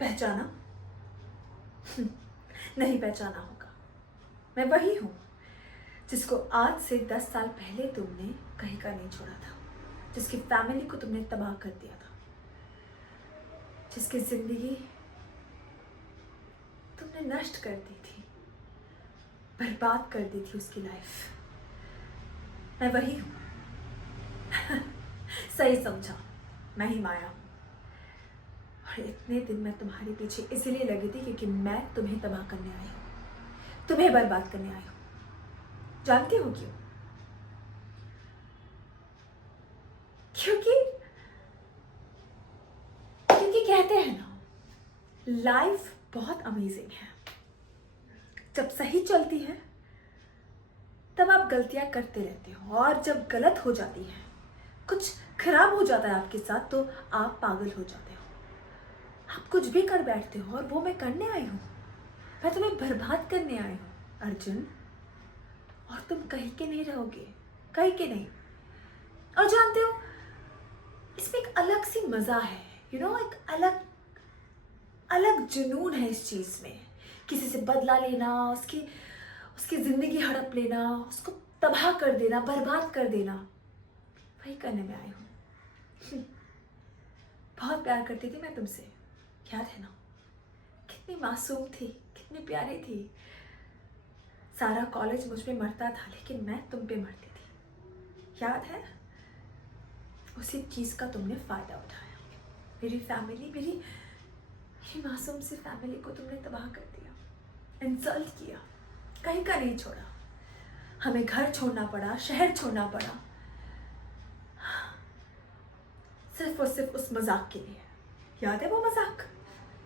पहचाना? नहीं पहचाना होगा। मैं वही हूँ जिसको आज से 10 साल पहले तुमने कहीं का नहीं छोड़ा था, जिसकी फैमिली को तुमने तबाह कर दिया था, जिसकी जिंदगी तुमने नष्ट कर दी थी, बर्बाद कर दी थी उसकी लाइफ। मैं वही हूँ। सही समझा, मैं ही माया हूँ। और इतने दिन मैं तुम्हारे पीछे इसलिए लगी थी क्योंकि मैं तुम्हें तबाह करने आई हूँ, तुम्हें बर्बाद करने आई हूँ। जानती हो क्यों? क्योंकि क्योंकि कहते हैं ना, लाइफ बहुत अमेजिंग है। जब सही चलती है तब आप गलतियां करते रहते हो, और जब गलत हो जाती है, कुछ खराब हो जाता है आपके साथ, तो आप पागल हो जाते हो। आप कुछ भी कर बैठते हो, और वो मैं करने आई हूँ। मैं तुम्हें बर्बाद करने आई हूँ अर्जुन, और तुम कहीं के नहीं रहोगे, कहीं के नहीं। और जानते हो, इसमें एक अलग सी मजा है, एक अलग अलग जुनून है इस चीज में। किसी से बदला लेना, उसकी उसकी जिंदगी हड़प लेना, उसको तबाह कर देना, बर्बाद कर देना, वही करने में आई हूँ। बहुत प्यार करती थी मैं तुमसे, याद है ना? कितनी मासूम थी, कितनी प्यारी थी। सारा कॉलेज मुझ पे मरता था, लेकिन मैं तुम पे मरती थी, याद है? उसी चीज का तुमने फायदा उठाया। मेरी फैमिली, मेरी मासूम सी फैमिली को तुमने तबाह कर दिया, इंसल्ट किया, कहीं का नहीं छोड़ा। हमें घर छोड़ना पड़ा, शहर छोड़ना पड़ा, सिर्फ और सिर्फ उस मजाक के लिए। याद है वो मजाक?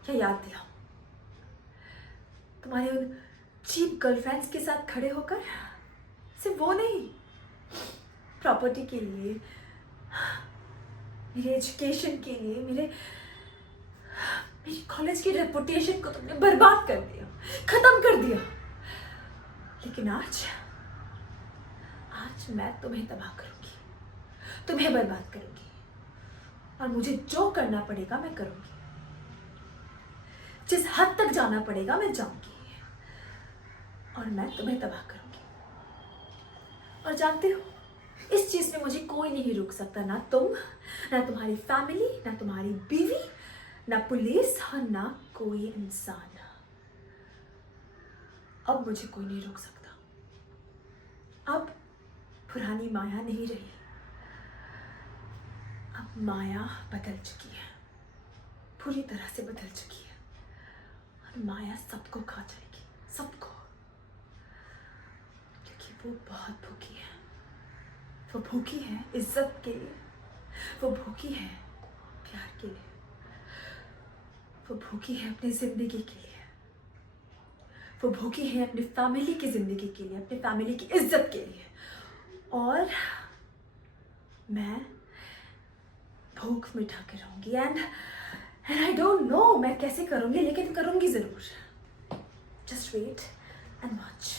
क्या याद दिलाऊं? तुम्हारे उन चीप गर्लफ्रेंड्स के साथ खड़े होकर, सिर्फ वो नहीं, प्रॉपर्टी के लिए, मेरे एजुकेशन के लिए, मेरी कॉलेज की रेपुटेशन को तुमने बर्बाद कर दिया, खत्म कर दिया। लेकिन आज मैं तुम्हें तबाह करूंगी, तुम्हें बर्बाद करूंगी, और मुझे जो करना पड़ेगा मैं करूंगी। जिस हद तक जाना पड़ेगा मैं जाऊंगी, और मैं तुम्हें तबाह करूंगी। और जानते हो, इस चीज में मुझे कोई नहीं रोक सकता, ना तुम, ना तुम्हारी फैमिली, ना तुम्हारी बीवी, ना पुलिस, और ना कोई इंसान। अब मुझे कोई नहीं रोक सकता। अब पुरानी माया नहीं रही, अब माया बदल चुकी है, पूरी तरह से बदल चुकी है। और माया सबको खा जाएगी, सबको, क्योंकि वो बहुत भूखी है। वो भूखी है इज्जत के लिए, वो भूखी है प्यार के लिए, वो भूखी है अपनी जिंदगी के लिए, वो भूखी है अपनी फैमिली की जिंदगी के लिए, अपनी फैमिली की इज्जत के लिए। और मैं भूख मिटा के रहूंगी, एंड आई डोंट नो मैं कैसे करूंगी, लेकिन करूंगी जरूर। Just wait and watch.